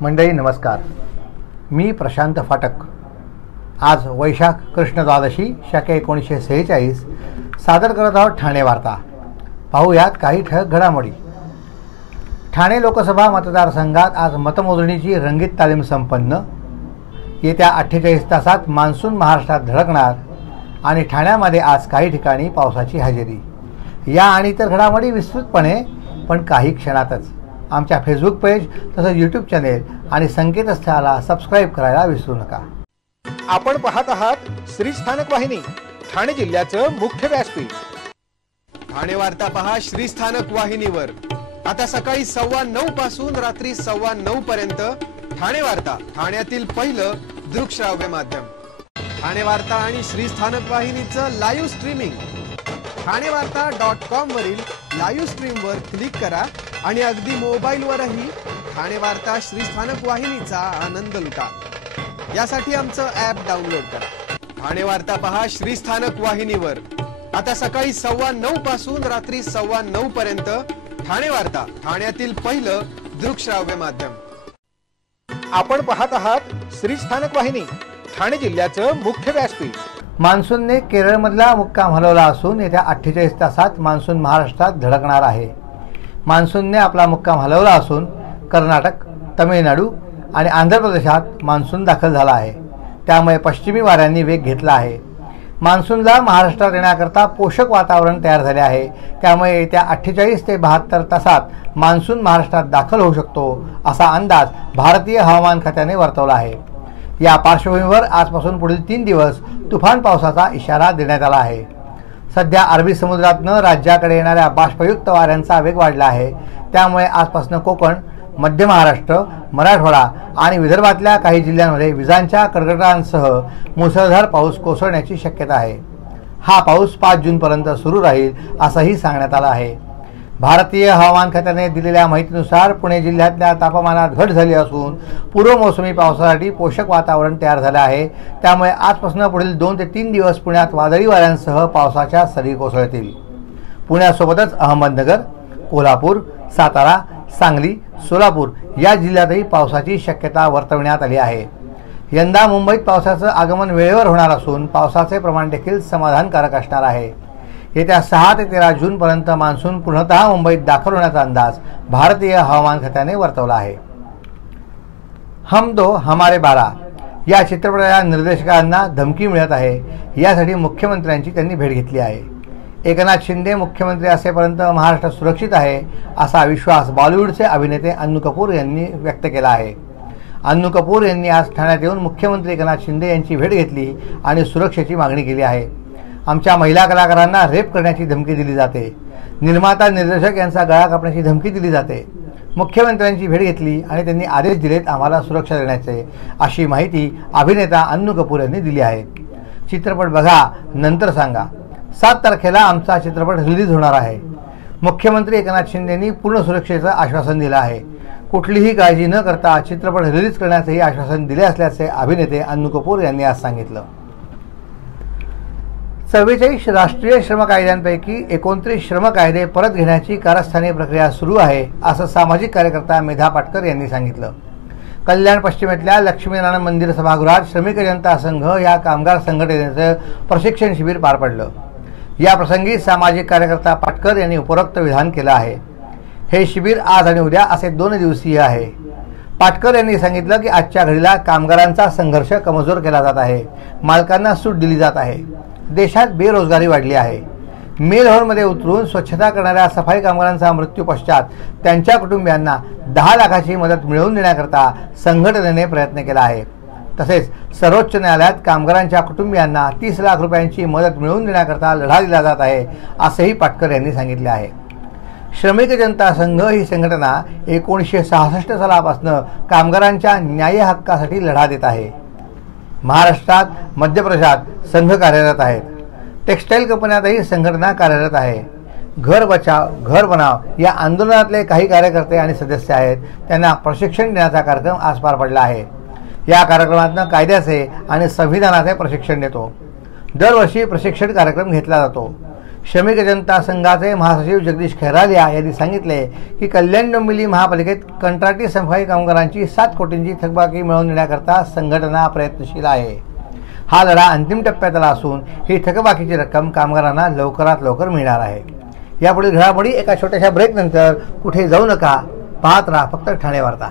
मंडळी नमस्कार. मी प्रशांत फाटक. आज वैशाख कृष्ण द्वादशी शके 1946 सादर करत आहोत ठाणे वार्ता. पाहूयात काही ठळक घडामोडी. ठाणे लोकसभा मतदारसंघात आज मतमोजणीची रंगीत तालीम संपन्न. येत्या 48 तासात मान्सून महाराष्ट्रात धडकणार आणि ठाण्यामध्ये आज काही ठिकाणी पावसाची हजेरी. या आणि इतर घडामोडी विस्तृतपणे पण काही क्षणातच. आमच्या फेसबुक पेज तसंच यूट्यूब चॅनेल आणि संकेतस्थळाला सबस्क्राईब करायला विसरू नका. आपण पाहत आहात श्री स्थानक वाहिनी, ठाणे जिल्ह्याचं मुख्य व्यासपीठ. ठाणे वार्ता पहा श्री स्थानक वाहिनीवर. आता सकाळी 9:15 पासून रात्री 9:15 पर्यंत ठाणे वार्ता, ठाण्यातील पहिलं दृकश्राव्य माध्यम. ठाणे वार्ता आणि श्री स्थानक वाहिनीचं लाईव्ह स्ट्रीमिंग ठाणेवार्ता.com वरील लाईव्ह स्ट्रीमवर क्लिक करा आणि अगदी मोबाईलवरही ठाणे वार्ता श्री स्थानक वाहिनीचा आनंद लुटा. यासाठी आमचं ॲप डाउनलोड करा. ठाणे वार्ता पहा श्री स्थानक वाहिनीवर. आता सकाळी 9:15 पासून रात्री 9:15 पर्यंत ठाणे वार्ता, ठाण्यातील पहिलं दृकश्राव्य माध्यम. आपण पाहत आहात श्री स्थानक वाहिनी, ठाणे जिल्ह्याचं मुख्य व्यासपीठ. मान्सूनने केरळमधला मुक्काम हलवला असून येत्या 48 तासात मान्सून महाराष्ट्रात धडकणार आहे. मान्सूनने आपला मुक्काम हलवला असून कर्नाटक, तमिळनाडू आणि आंध्र प्रदेशात मान्सून दाखल झाला आहे. त्यामुळे पश्चिमी वाऱ्यांनी वेग घेतला आहे. मान्सूनला महाराष्ट्रात येण्याकरता पोषक वातावरण तयार झाले आहे. त्यामुळे येत्या 48 ते 72 तासात मान्सून महाराष्ट्रात दाखल होऊ शकतो असा अंदाज भारतीय हवामान खात्याने वर्तवला आहे. या पार्श्वभूमीवर आजपासून पुढील 3 दिवस तुफान पावसाचा इशारा देण्यात आला आहे. सध्या अरबी समुद्रातनं राज्याकडे येणाऱ्या बाष्पयुक्त वाऱ्यांचा वेग वाढला आहे. त्यामुळे आजपासून कोकण, मध्य महाराष्ट्र, मराठवाडा आणि विदर्भातल्या काही जिल्ह्यांमध्ये विजांच्या कडकडाटांसह मुसळधार पाऊस कोसळण्याची शक्यता आहे. हा पाऊस 5 जूनपर्यंत सुरू राहील असंही सांगण्यात आलं आहे. भारतीय हवामान खात्याने दिलेल्या माहितीनुसार पुणे जिल्ह्यातल्या तापमानात घट झाली असून पूर्व मोसमी पावसासाठी पोषक वातावरण तयार झालं आहे. त्यामुळे आजपासून पुढील 2 ते 3 दिवस पुण्यात वादळी वाऱ्यांसह पावसाच्या सरी कोसळतील. पुण्यासोबतच अहमदनगर, कोल्हापूर, सातारा, सांगली, सोलापूर या जिल्ह्यातही पावसाची शक्यता वर्तवण्यात आली आहे. यंदा मुंबईत पावसाचं आगमन वेळेवर होणार असून पावसाचे प्रमाण देखील समाधानकारक असणार आहे. येत्या 6 ते 13 जूनपर्यंत मान्सून पूर्णतः मुंबईत दाखल होण्याचा अंदाज भारतीय हवामान खात्याने वर्तवला आहे. हम दो हमारे 12 या चित्रपटाच्या निर्देशकांना धमकी मिळत आहे. यासाठी मुख्यमंत्र्यांची त्यांनी भेट घेतली आहे. एकनाथ शिंदे मुख्यमंत्री असेपर्यंत महाराष्ट्र सुरक्षित आहे असा विश्वास बॉलिवूडचे अभिनेते अन्नू कपूर यांनी व्यक्त केला आहे. अन्नू कपूर यांनी आज ठाण्यात येऊन मुख्यमंत्री एकनाथ शिंदे यांची भेट घेतली आणि सुरक्षेची मागणी केली आहे. आमच्या महिला कलाकारांना रेप करण्याची धमकी दिली जाते. निर्माता निर्देशक यांचा गळा कापण्याची धमकी दिली जाते. मुख्यमंत्र्यांची भेट घेतली आणि त्यांनी आदेश दिलेत आम्हाला सुरक्षा देण्याचे, अशी माहिती अभिनेता अन्नू कपूर यांनी दिली आहे. चित्रपट बघा नंतर सांगा. 7 तारखेला आमचा चित्रपट रिलीज होणार आहे. मुख्यमंत्री एकनाथ शिंदेंनी पूर्ण सुरक्षेचं आश्वासन दिलं आहे. कुठलीही काळजी न करता चित्रपट रिलीज करण्याचेही आश्वासन दिले असल्याचे अभिनेते अन्नू कपूर यांनी आज सांगितलं. 44 राष्ट्रीय श्रम कायद्यांपैकी 29 श्रम कायदे परत घेण्याची कारस्थानी प्रक्रिया सुरू आहे असं सामाजिक कार्यकर्ता मेधा पाटकर यांनी सांगितलं. कल्याण पश्चिमेतल्या लक्ष्मीनारायण मंदिर सभागृहात श्रमिक जनता संघ या कामगार संघटनेचं प्रशिक्षण शिबिर पार पडलं. या प्रसंगी सामाजिक कार्यकर्ता पाटकर यांनी उपरोक्त विधान केलं आहे. हे शिबिर आज आणि उद्या असे 2 दिवसीय आहे. पाटकर यांनी सांगितलं की आजच्या घडीला कामगारांचा संघर्ष कमजोर केला जात आहे. मालकांना सूट दिली जात आहे. देशात बेरोजगारी वाढली आहे. मेल हॉलमध्ये उतरून स्वच्छता करणाऱ्या सफाई कामगारांचा मृत्यू पश्चात त्यांच्या कुटुंबियांना 10 लाखाची मदत मिळवून देण्याकरता संघटनेने प्रयत्न केला आहे. तसेच सर्वोच्च न्यायालयात कामगारांच्या कुटुंबियांना 30 लाख रुपयांची मदत मिळवून देण्याकरता लढा दिला जात आहे असेही पाटकर यांनी सांगितले आहे. श्रमिक जनता संघ ही संघटना 1966 सालापासून कामगारांच्या न्याय हक्कासाठी लढा देत आहे. महाराष्ट्रात, मध्य प्रदेशात संघ कार्यरत आहेत. टेक्स्टाईल कंपन्यातही संघटना कार्यरत आहे. घर बचाव घर बनाव या आंदोलनातले काही कार्यकर्ते आणि सदस्य आहेत. त्यांना प्रशिक्षण देण्याचा कार्यक्रम आज पार पडला आहे. या कार्यक्रमातून कायद्याचे आणि संविधानाचे प्रशिक्षण देतो. दरवर्षी प्रशिक्षण कार्यक्रम घेतला जातो. श्रमिक जनता संघाचे महासचिव जगदीश खैरालिया यांनी सांगितले की कल्याण डोंबिवली महापालिकेत कंत्राटी सफाई कामगारांची 7 कोटींची थकबाकी मिळवून देण्याकरता संघटना प्रयत्नशील आहे। हा लढा अंतिम टप्प्यात आला असून ही थकबाकीची रक्कम कामगारांना लवकरात लवकर मिळणार आहे। यापुढील घडामोडी एका छोट्याशा ब्रेक नंतर कुठे जाऊ नका, पाहत राहा फक्त ठाणे वार्ता।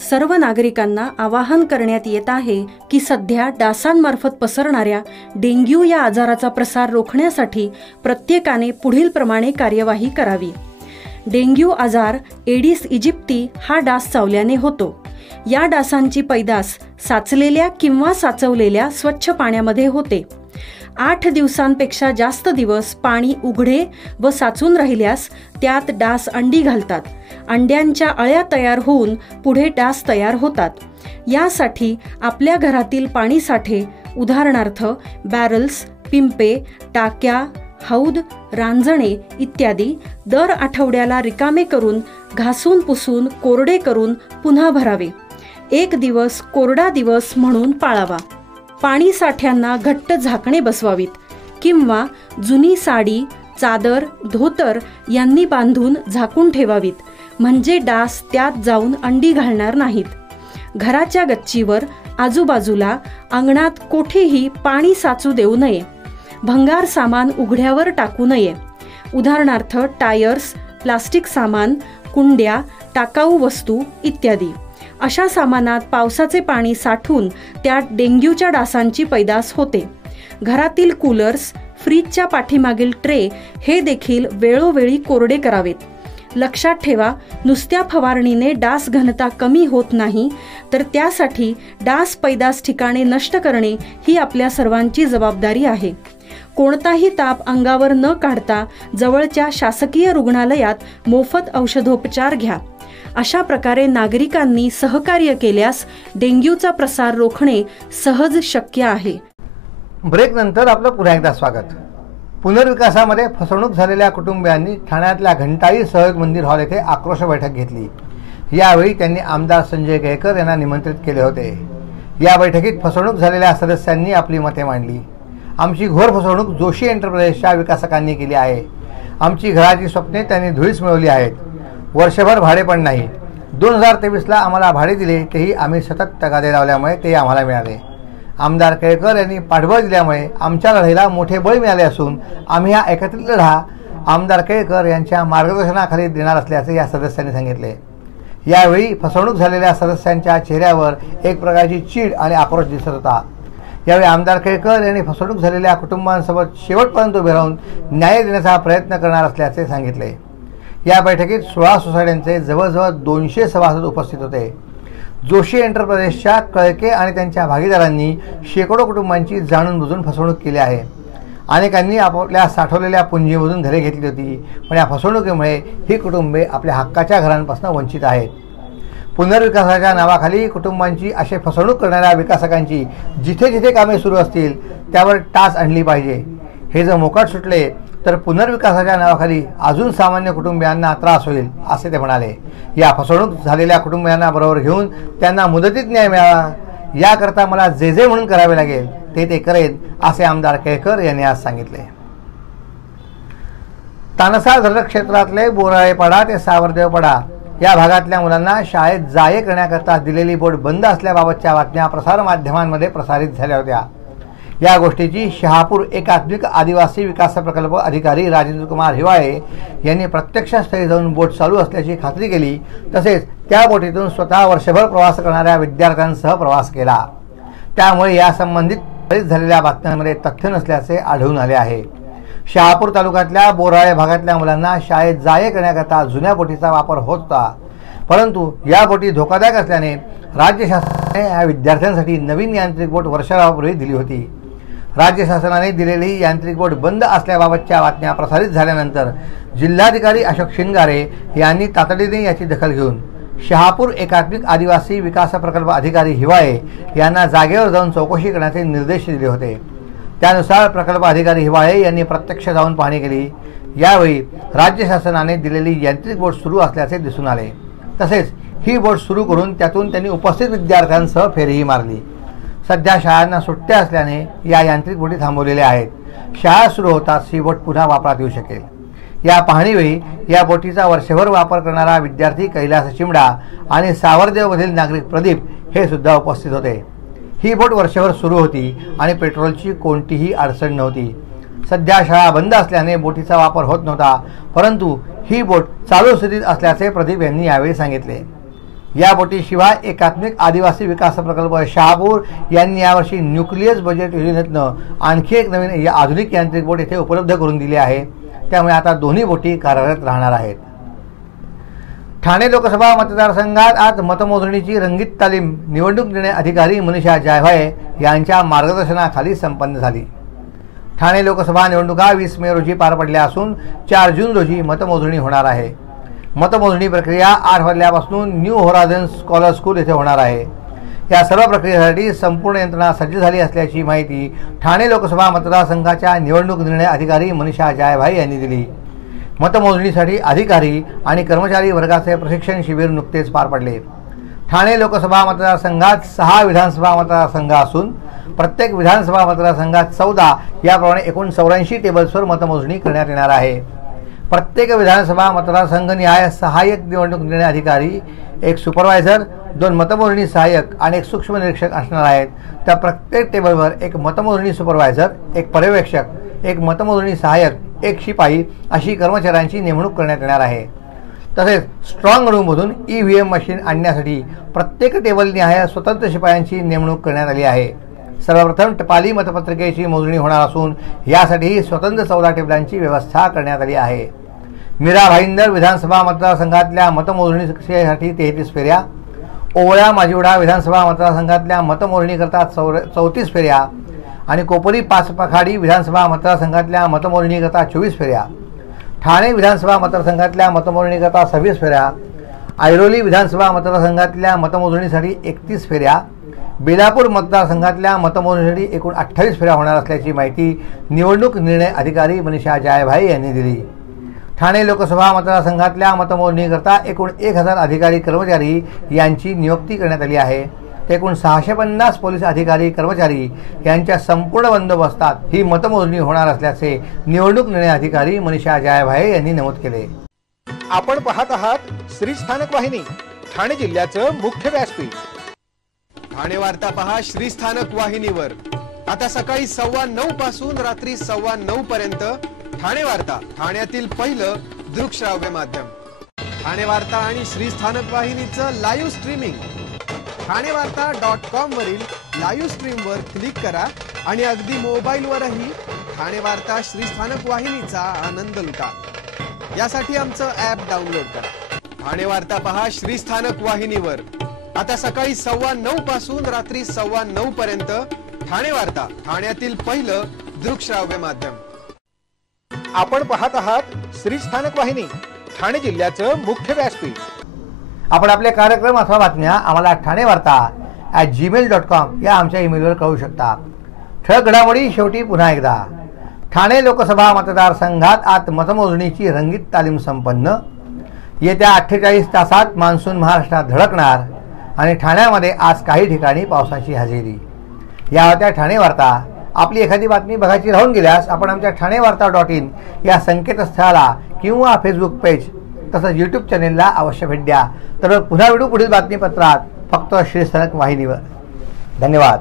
सर्व नागरिकांना आवाहन करण्यात येत आहे की सध्या डासांमार्फत पसरणाऱ्या डेंग्यू या आजाराचा प्रसार रोखण्यासाठी प्रत्येकाने पुढील प्रमाणे कार्यवाही करावी। डेंग्यू आजार एडिस इजिप्ती हा डास चावल्याने होतो। या डासांची पैदास साचलेल्या किंवा साचवलेल्या स्वच्छ पाण्यामध्ये होते। 8 दिवसांपेक्षा जास्त दिवस पाणी उघडे व साचून राहिल्यास त्यात डास अंडी घालतात। अंड्यांच्या अळ्या तयार होऊन पुढे डास तयार होतात। यासाठी आपल्या घरातील पाणी साठे उदाहरणार्थ बॅरल्स, पिंपे, टाक्या, हौद, रांजणे इत्यादी दर आठवड्याला रिकामे करून घासून पुसून कोरडे करून पुन्हा भरावे। 1 दिवस कोरडा दिवस म्हणून पाळावा। पाणी साठ्यांना घट्ट झाकणे बसवावीत किंवा जुनी साडी, चादर, धोतर यांनी बांधून झाकून ठेवावीत, म्हणजे डास त्यात जाऊन अंडी घालणार नाहीत। घराच्या गच्चीवर, आजूबाजूला, अंगणात कोठेही पाणी साचू देऊ नये। भंगार सामान उघड्यावर टाकू नये, उदाहरणार्थ टायर्स, प्लास्टिक सामान, कुंड्या, टाकाऊ वस्तू इत्यादी। अशा सामानात पावसाचे पाणी साठून त्यात डेंग्यूच्या डासांची पैदास होते। घरातील कूलर्स, फ्रीजच्या पाठीमागील ट्रे हे देखील वेळोवेळी कोरडे करावेत। लक्षात ठेवा, नुसत्या फवारणीने डास घनता कमी होत नाही, तर त्यासाठी डास पैदास ठिकाणे नष्ट करणे ही आपल्या सर्वांची जबाबदारी आहे। कोणताही ताप अंगावर न काढता जवळच्या शासकीय रुग्णालयात मोफत औषधोपचार घ्या। अशा प्रकारे नागरिकांनी सहकार्य केल्यास डेंग्यूचा प्रसार रोखणे सहज शक्य आहे। ब्रेक नंतर आपलं पुन्हा एकदा स्वागत। पुनर्विकासामध्ये फसवणूक झालेल्या कुटुंबियांनी ठाण्यातल्या घंटाळी सहयोग मंदिर हॉल येथे आक्रोश बैठक घेतली। यावेळी त्यांनी आमदार संजय केळकर यांना निमंत्रित केले होते। या बैठकीत फसवणूक झालेल्या सदस्यांनी आपली मते मांडली। आमची घोर फसवणूक जोशी एंटरप्राइजेसच्या विकासकांनी केली आहे। आमची घराची स्वप्ने त्यांनी धुळीस मिळवली आहेत। वर्षभर भाडे पण नाही। 2023ला आम्हाला भाडे दिले, तेही आम्ही सतत तगादे लावल्यामुळे ते आम्हाला मिळाले। आमदार केळकर यांनी पाठबळ दिल्यामुळे आमच्या लढाईला मोठे बळ मिळाले असून आम्ही हा एकत्रित लढा आमदार केळकर यांच्या मार्गदर्शनाखाली देणार असल्याचे या सदस्यांनी सांगितले। यावेळी फसवणूक झालेल्या सदस्यांच्या चेहऱ्यावर एक प्रकारची चीड आणि आक्रोश दिसत होता। यावेळी आमदार केळकर यांनी फसवणूक झालेल्या कुटुंबांसोबत शेवटपर्यंत उभे राहून न्याय देण्याचा प्रयत्न करणार असल्याचे सांगितले। या बैठकीत 16 सोसायट्यांचे जवळजवळ 200 सभासद उपस्थित होते। जोशी एंटरप्राइजेसच्या कळके आणि त्यांच्या भागीदारांनी शेकडो कुटुंबांची जाणून बुजून फसवणूक केली आहे। अनेकांनी आपल्या साठवलेल्या पुंजीमधून घरे घेतली होती, पण या फसवणुकीमुळे ही कुटुंबे आपल्या हक्काच्या घरांपासून वंचित आहेत। पुनर्विकासाच्या नावाखाली कुटुंबांची अशी फसवणूक करणाऱ्या विकासकांची जिथे जिथे कामे सुरू असतील त्यावर टाच आणली पाहिजे। हे जर मोकाट सुटले तर पुनर्विकासाच्या नावाखाली अजून सामान्य कुटुंबियांना त्रास होईल, असे ते म्हणाले। या फसवणूक झालेल्या कुटुंबियांना बरोबर घेऊन त्यांना मुदतीत न्याय मिळावा याकरता मला जे जे म्हणून करावे लागेल ते करेन, असे आमदार केळकर यांनी आज सांगितले। तानसा धरण क्षेत्रातले बोराळेपाडा ते सावरदेवपाडा या भागातल्या मुलांना शाळेत जाये करण्याकरता दिलेली बोट बंद असल्याबाबतच्या बातम्या प्रसारमाध्यमांमध्ये प्रसारित झाल्या होत्या। या गोष्टीची शहापूर एकात्मिक आदिवासी विकास प्रकल्प अधिकारी राजेंद्र कुमार हिवाळे यांनी प्रत्यक्ष स्थळी जाऊन बोट चालू असल्याची खात्री केली। तसेच त्या बोटीतून स्वतः वर्षभर प्रवास करणाऱ्या विद्यार्थ्यांसह प्रवास केला। त्यामुळे या संबंधित झालेल्या बातम्यांमध्ये तथ्य नसल्याचे आढळून आले आहे। शहापूर तालुक्यातल्या बोराळे भागातल्या मुलांना शाळेत जाये करण्याकरता जुन्या बोटीचा वापर होत होता, परंतु या बोटी धोकादायक असल्याने राज्य शासनाने या विद्यार्थ्यांसाठी नवीन यांत्रिक बोट वर्षभरापूर्वी दिली होती। राज्य शासनाने दिलेली यांत्रिक बोट बंद असल्याबाबतच्या बातम्या प्रसारित झाल्यानंतर जिल्हाधिकारी अशोक शिंगारे यांनी तातडीने याची दखल घेऊन शहापूर एकात्मिक आदिवासी विकास प्रकल्प अधिकारी हिवाळे यांना जागेवर जाऊन चौकशी करण्याचे निर्देश दिले होते। त्यानुसार प्रकल्प अधिकारी हिवाळे यांनी प्रत्यक्ष जाऊन पाहणी केली। यावेळी राज्य शासनाने दिलेली यांत्रिक बोट सुरू असल्याचे दिसून आले। तसेच ही बोट सुरू करून त्यातून त्यांनी उपस्थित विद्यार्थ्यांसह फेरीही मारली। सध्या शाळांना सुट्ट्या असल्याने या यांत्रिक बोटी थांबवलेल्या आहेत। शाळा सुरू होताच ही बोट पुन्हा वापरात येऊ शकेल। या पाहणीवेळी या बोटीचा वर्षभर वापर करणारा विद्यार्थी कैलास चिमडा आणि सावरदेवमधील नागरिक प्रदीप हे सुद्धा उपस्थित होते। ही बोट वर्षभर सुरू होती आणि पेट्रोलची कोणतीही अडचण नव्हती। सध्या शाळा बंद असल्याने बोटीचा वापर होत नव्हता, परंतु ही बोट चालू स्थितीत असल्याचे प्रदीप यांनी यावेळी सांगितले। या बोटीशिवाय एकात्मिक आदिवासी विकास प्रकल्प शहापूर यांनी यावर्षी न्यूक्लियस बजेट योजनेतनं आणखी एक नवीन आधुनिक यांत्रिक बोट येथे उपलब्ध करून दिली आहे। त्यामुळे आता दोन्ही बोटी कार्यरत राहणार आहेत। ठाणे लोकसभा मतदारसंघात आज मतमोजणीची रंगीत तालीम निवडणूक निर्णय अधिकारी मनीषा जायभाये यांच्या मार्गदर्शनाखाली संपन्न झाली। ठाणे लोकसभा निवडणुका 20 मे रोजी पार पडल्या असून 4 जून रोजी मतमोजणी होणार आहे। मतमोजणी प्रक्रिया 8 वाजल्यापासून न्यू होरायझन स्कॉलर स्कूल येथे होणार आहे। या सर्व प्रक्रियेसाठी संपूर्ण यंत्रणा सज्ज झाली असल्याची माहिती ठाणे लोकसभा मतदारसंघाच्या निवडणूक निर्णय अधिकारी मनीषा जायभाये यांनी दिली। मतमोजणीसाठी अधिकारी आणि कर्मचारी वर्गाचे प्रशिक्षण शिबिर नुकतेच पार पडले। ठाणे लोकसभा मतदारसंघात 6 विधानसभा मतदारसंघ असून प्रत्येक विधानसभा मतदारसंघात 14 याप्रमाणे एकूण 84 टेबल्सवर मतमोजणी करण्यात येणार आहे। प्रत्येक विधानसभा मतदारसंघ निहाय सहाय्यक निवडणूक निर्णय अधिकारी, एक सुपरवायझर, 2 मतमोजणी सहाय्यक आणि एक सूक्ष्म निरीक्षक असणार आहेत। त्या प्रत्येक टेबलवर एक मतमोजणी सुपरवायझर, एक पर्यवेक्षक, एक मतमोजणी सहाय्यक, एक शिपाई अशी कर्मचाऱ्यांची नेमणूक करण्यात येणार आहे। तसेच स्ट्रॉंग रूममधून EVM मशीन आणण्यासाठी प्रत्येक टेबल निहाय स्वतंत्र शिपायांची नेमणूक करण्यात आली आहे। सर्वप्रथम टपाली मतपत्रिकेची मोजणी होणार असून यासाठी स्वतंत्र 14 टेबलांची व्यवस्था करण्यात आली आहे। मीरा भाईंदर विधानसभा मतदारसंघातल्या मतमोजणीसाठी 33 फेऱ्या, ओवळा माजिवडा विधानसभा मतदारसंघातल्या मतमोजणीकरता 34 फेऱ्या आणि कोपरी पाचपखाडी विधानसभा मतदारसंघातल्या मतमोजणीकरता 24 फेऱ्या, ठाणे विधानसभा मतदारसंघातल्या मतमोजणीकरता 26 फेऱ्या, ऐरोली विधानसभा मतदारसंघातल्या मतमोजणीसाठी 31 फेऱ्या, बेलापूर मतदारसंघातल्या मतमोजणीसाठी एकूण 28 फेऱ्या होणार असल्याची माहिती निवडणूक निर्णय अधिकारी मनीषा जायभाये यांनी दिली। ठाणे लोकसभा मतदारसंघातल्या मतमोजणीकरता एकूण 1000 अधिकारी कर्मचारी यांची नियुक्ती करण्यात आली आहे। एकूण 650 पोलीस अधिकारी कर्मचारी यांच्या संपूर्ण बंदोबस्तात ही मतमोजणी होणार असल्याचे निवडणूक निर्णय अधिकारी मनीषा जायभाये यांनी नमूद केले। आपण पाहत आहात श्री स्थानक वाहिनी, ठाणे जिल्ह्याचं मुख्य व्यासपीठ। ठाणे वार्ता पहा श्री स्थानक वाहिनीवर। आता सकाळी 9:15 पासून रात्री 9:15 पर्यंत ठाणे वार्ता, ठाण्यातील पहिलं दृकश्राव्य माध्यम। ठाणे वार्ता आणि श्री स्थानक वाहिनीचं लाईव्ह स्ट्रीमिंग ठाणेवार्ता.com वरील लाईव्ह स्ट्रीमवर क्लिक करा आणि अगदी मोबाईलवरही ठाणे वार्ता श्री स्थानक वाहिनीचा आनंद लुटा। यासाठी आमचं ॲप डाउनलोड करा। ठाणे वार्ता पहा श्री स्थानक वाहिनीवर। आता सकाळी 9:15 पासून रात्री 9:15 पर्यंत ठाणे वार्ता, ठाण्यातील पहिलं दृकश्राव्य माध्यम। आपण पाहत आहात श्री स्थानक वाहिनी, ठाणे जिल्ह्याचं मुख्य व्यासपीठ। आपण आपले कार्यक्रम अथवा बातम्या आम्हाला ठाणेवार्ता@gmail.com या आमच्या ईमेलवर कळवू शकता। ठळक घडामोडी शेवटी पुन्हा एकदा। ठाणे लोकसभा मतदारसंघात आज मतमोजणीची रंगीत तालीम संपन्न। येत्या 48 तासात मान्सून महाराष्ट्रात धडकणार आणि ठाण्यामध्ये आज काही ठिकाणी पावसाची हजेरी। या होत्या ठाणे वार्ता। आपली एखादी बातमी बघायची राहून गेल्यास आपण आमच्या ठाणेवार्ता.in या संकेतस्थळाला किंवा फेसबुक पेज तसंच YouTube चॅनेलला अवश्य भेट द्या। तर पुन्हा भेटू पुढील बातमीपत्रात फक्त श्री स्थानक वाहिनीवर। धन्यवाद।